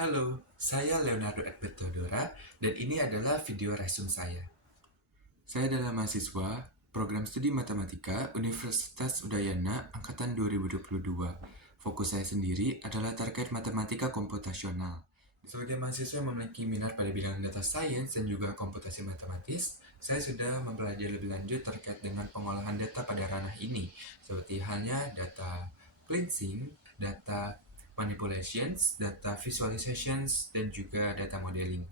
Halo, saya Leonardo Edberto Dora dan ini adalah video resume saya. Saya adalah mahasiswa Program Studi Matematika Universitas Udayana Angkatan 2022. Fokus saya sendiri adalah terkait matematika komputasional. Sebagai mahasiswa yang memiliki minat pada bidang data science dan juga komputasi matematis, saya sudah mempelajari lebih lanjut terkait dengan pengolahan data pada ranah ini, seperti halnya data cleansing, data manipulations, data visualizations, dan juga data modeling.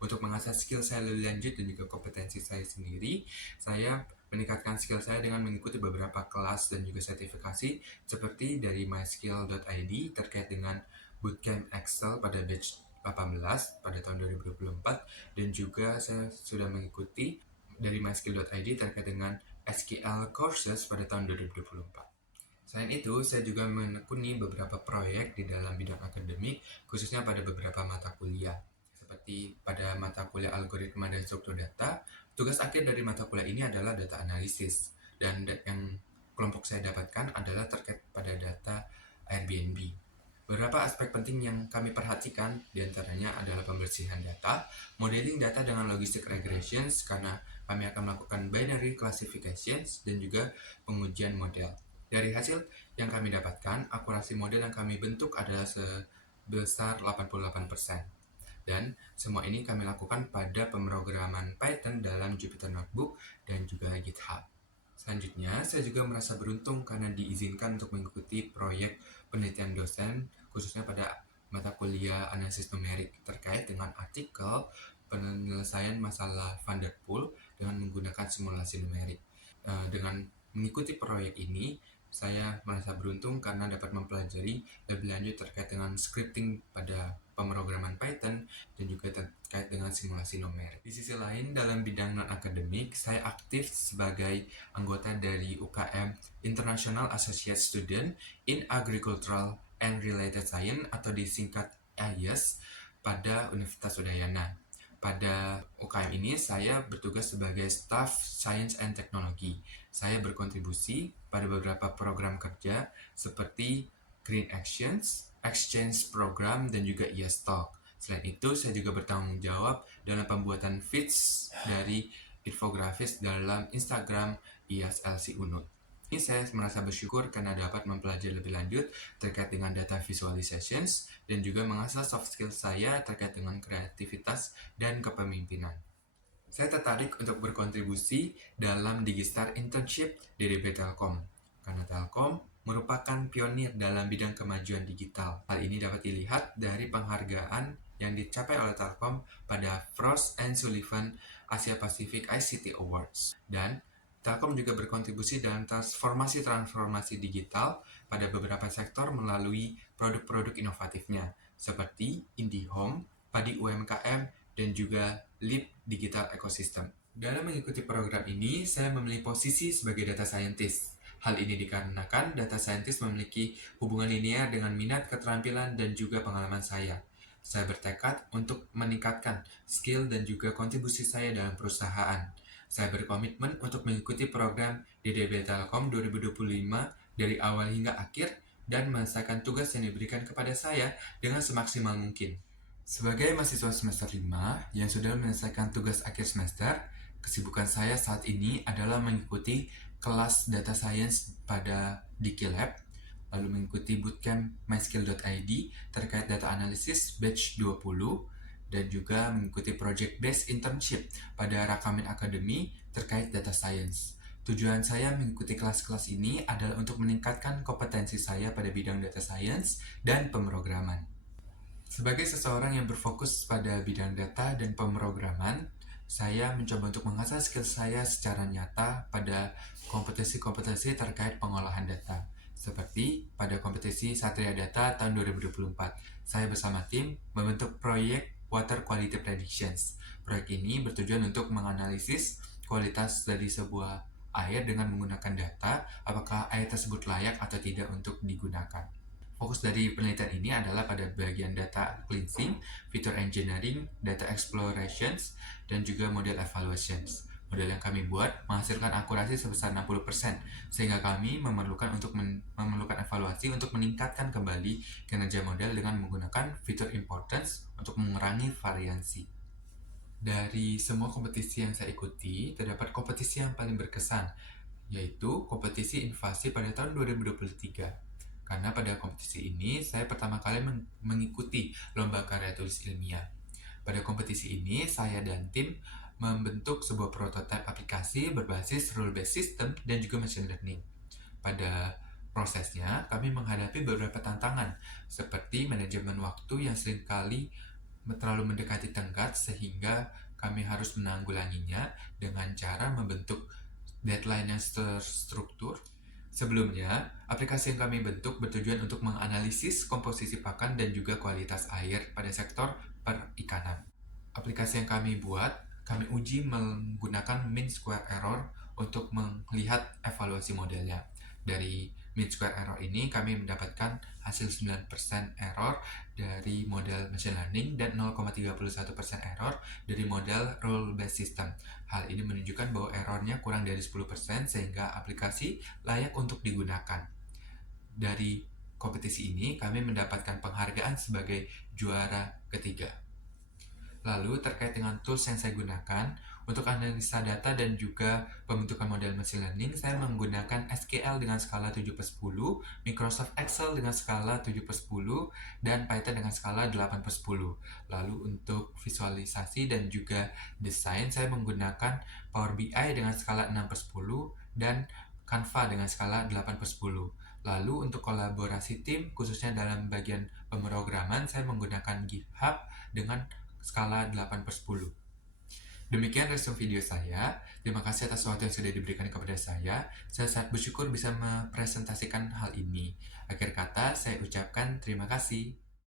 Untuk mengasah skill saya lebih lanjut dan juga kompetensi saya sendiri, saya meningkatkan skill saya dengan mengikuti beberapa kelas dan juga sertifikasi seperti dari myskill.id terkait dengan bootcamp Excel pada batch 18 pada tahun 2024, dan juga saya sudah mengikuti dari myskill.id terkait dengan SQL courses pada tahun 2024. Selain itu, saya juga menekuni beberapa proyek di dalam bidang akademik, khususnya pada beberapa mata kuliah. Seperti pada mata kuliah algoritma dan struktur data, tugas akhir dari mata kuliah ini adalah data analisis. Dan yang kelompok saya dapatkan adalah terkait pada data Airbnb. Beberapa aspek penting yang kami perhatikan diantaranya adalah pembersihan data, modeling data dengan logistic regressions karena kami akan melakukan binary classifications, dan juga pengujian model. Dari hasil yang kami dapatkan, akurasi model yang kami bentuk adalah sebesar 88%. Dan semua ini kami lakukan pada pemrograman Python dalam Jupyter Notebook dan juga GitHub. Selanjutnya, saya juga merasa beruntung karena diizinkan untuk mengikuti proyek penelitian dosen, khususnya pada mata kuliah analisis numerik terkait dengan artikel penyelesaian masalah Van der Poel dengan menggunakan simulasi numerik. Dengan mengikuti proyek ini, saya merasa beruntung karena dapat mempelajari lebih lanjut terkait dengan scripting pada pemrograman Python dan juga terkait dengan simulasi numerik. Di sisi lain, dalam bidang non-akademik, saya aktif sebagai anggota dari UKM International Associate Student in Agricultural and Related Science atau disingkat AIES pada Universitas Udayana. Pada UKM ini, saya bertugas sebagai Staff Science and Technology. Saya berkontribusi pada beberapa program kerja seperti Green Actions, Exchange Program, dan juga IAS Talk. Selain itu, saya juga bertanggung jawab dalam pembuatan feeds dari infografis dalam Instagram IAS LC Unut. Ini saya merasa bersyukur karena dapat mempelajari lebih lanjut terkait dengan data visualizations dan juga mengasah soft skill saya terkait dengan kreativitas dan kepemimpinan. Saya tertarik untuk berkontribusi dalam Digistar Internship di DB Telkom, karena Telkom merupakan pionir dalam bidang kemajuan digital. Hal ini dapat dilihat dari penghargaan yang dicapai oleh Telkom pada Frost and Sullivan Asia Pacific ICT Awards. Dan Telkom juga berkontribusi dalam transformasi digital pada beberapa sektor melalui produk-produk inovatifnya, seperti IndiHome, Padi UMKM, dan juga Leap Digital Ecosystem. Dalam mengikuti program ini, saya memilih posisi sebagai data scientist. Hal ini dikarenakan data scientist memiliki hubungan linear dengan minat, keterampilan, dan juga pengalaman saya. Saya bertekad untuk meningkatkan skill dan juga kontribusi saya dalam perusahaan. Saya berkomitmen untuk mengikuti program di DB Telkom 2025 dari awal hingga akhir dan menyelesaikan tugas yang diberikan kepada saya dengan semaksimal mungkin. Sebagai mahasiswa semester 5 yang sudah menyelesaikan tugas akhir semester, kesibukan saya saat ini adalah mengikuti kelas data science pada DikiLab, lalu mengikuti bootcamp myskill.id terkait data analysis batch 20, dan juga mengikuti project-based internship pada Rakamin Academy terkait data science. Tujuan saya mengikuti kelas-kelas ini adalah untuk meningkatkan kompetensi saya pada bidang data science dan pemrograman. Sebagai seseorang yang berfokus pada bidang data dan pemrograman, saya mencoba untuk mengasah skill saya secara nyata pada kompetensi-kompetensi terkait pengolahan data. Seperti pada kompetisi Satria Data tahun 2024, saya bersama tim membentuk proyek Water Quality Predictions. Proyek ini bertujuan untuk menganalisis kualitas dari sebuah air dengan menggunakan data, apakah air tersebut layak atau tidak untuk digunakan. Fokus dari penelitian ini adalah pada bagian data cleansing, feature engineering, data explorations, dan juga model evaluations. Model yang kami buat menghasilkan akurasi sebesar 60%, sehingga kami memerlukan evaluasi untuk meningkatkan kembali kinerja model dengan menggunakan fitur importance untuk mengurangi variansi. Dari semua kompetisi yang saya ikuti, terdapat kompetisi yang paling berkesan, yaitu kompetisi invasi pada tahun 2023. Karena pada kompetisi ini, saya pertama kali mengikuti lomba karya tulis ilmiah. Pada kompetisi ini, saya dan tim membentuk sebuah prototipe aplikasi berbasis rule-based system dan juga machine learning. Pada prosesnya, kami menghadapi beberapa tantangan, seperti manajemen waktu yang seringkali terlalu mendekati tenggat, sehingga kami harus menanggulanginya dengan cara membentuk deadline yang terstruktur. Sebelumnya, aplikasi yang kami bentuk bertujuan untuk menganalisis komposisi pakan dan juga kualitas air pada sektor perikanan. Aplikasi yang kami buat, kami uji menggunakan mean square error untuk melihat evaluasi modelnya. Dari mean square error ini, kami mendapatkan hasil 9% error dari model machine learning dan 0,31% error dari model rule-based system. Hal ini menunjukkan bahwa errornya kurang dari 10% sehingga aplikasi layak untuk digunakan. Dari kompetisi ini, kami mendapatkan penghargaan sebagai juara ketiga. Lalu terkait dengan tools yang saya gunakan untuk analisa data dan juga pembentukan model machine learning, saya menggunakan SQL dengan skala 7/10, Microsoft Excel dengan skala 7/10, dan Python dengan skala 8/10. Lalu untuk visualisasi dan juga desain, saya menggunakan Power BI dengan skala 6/10 dan Canva dengan skala 8/10. Lalu untuk kolaborasi tim, khususnya dalam bagian pemrograman, saya menggunakan GitHub dengan skala 8/10. Demikian resume video saya. Terima kasih atas waktu yang sudah diberikan kepada saya. Saya sangat bersyukur bisa mempresentasikan hal ini. Akhir kata, saya ucapkan terima kasih.